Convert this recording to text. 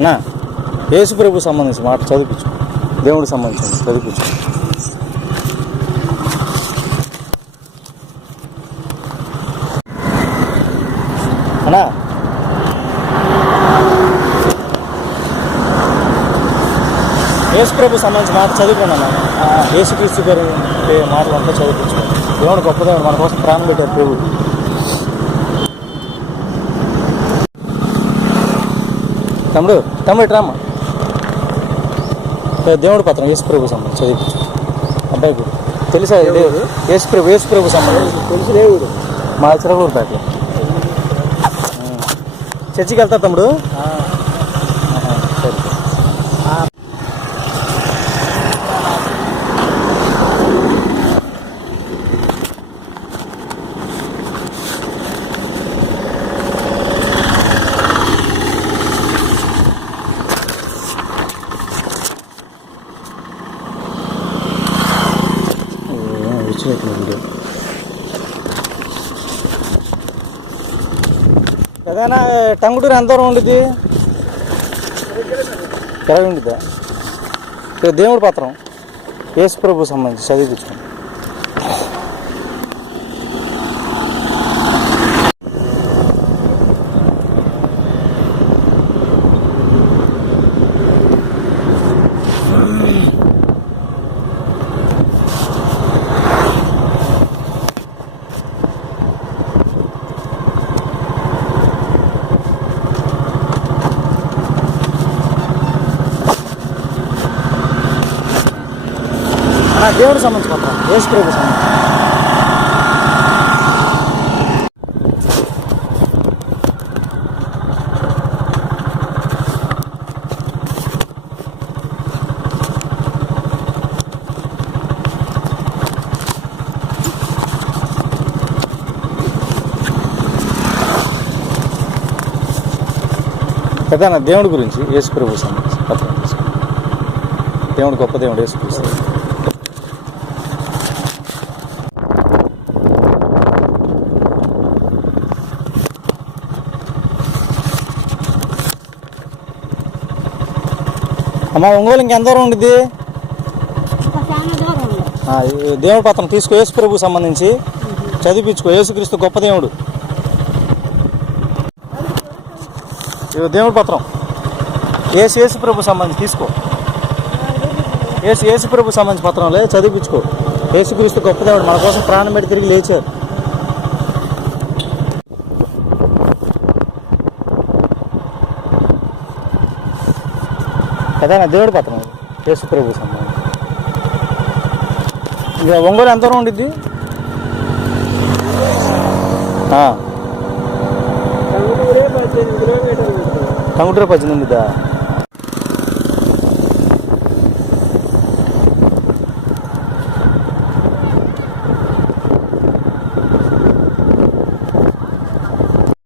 అన్నా యేసు ప్రభు సంబంధించి మాట చదివించు. దేవుడికి సంబంధించింది చదివించు. అన్నా యేసు ప్రభు సంబంధించి మాట చదువుకున్నాను యేసు క్రీస్తు గారు మాటలు అంతా చదివించు. దేవుడు గొప్పదేవుడు మన కోసం ప్రాణం పెట్టారు ప్రభు తమ్ముడు తమ్ముడు ఇటు రామ్మా. దేవుడి పత్రం యేసు ప్రభు సంబంధం చదివించు అబ్బాయి కూడా తెలుసా ఇది? యేసు ప్రభు యేసు ప్రభు సంబంధం తెలిసి లేవు మా చిరకూరు పేటలో చర్చికి వెళ్తా తమ్ముడు? ఏం వీడియో ఏదైనా టంగుటూరు ఎంత దూరం ఉండిద్ది? ఇరవై ఉండిద్దా? ఇక దేవుడి పత్రం. యేసు ప్రభు సంబంధించి చదివించుకోండి దేవుడు దేవుడికి సంబంధించి పత్రం. యేసు ప్రభు సంబంధించి ప్రధాన దేవుడి గురించి యేసుప్రభు సంబంధించి పత్రం తీసుకుంటాం దేవుడు గొప్ప దేవుడు యేసు అమ్మ ఒంగోలు ఇంకెంత దూరం ఉండిద్ది? దేవుడి పత్రం తీసుకో యేసు ప్రభు సంబంధించి. చదివించుకో యేసుక్రీస్తు గొప్ప దేవుడు. ఇదిగో దేవుడి పత్రం. ఏసు యేసు ప్రభు సంబంధించి తీసుకో. ఏసు యేసు ప్రభు సంబంధించి పత్రంలే చదివించుకో. యేసుక్రీస్తు గొప్ప దేవుడు మన కోసం ప్రాణం పెట్టి తిరిగి లేచారు. కదా నా దేవుడి పత్రం ఇది. యేసు ప్రభు సంబంధించి ఇక ఒంగోలు ఎంత దూరం ఉండిద్ది? టంగుటూరు పద్దెనిమిదిదా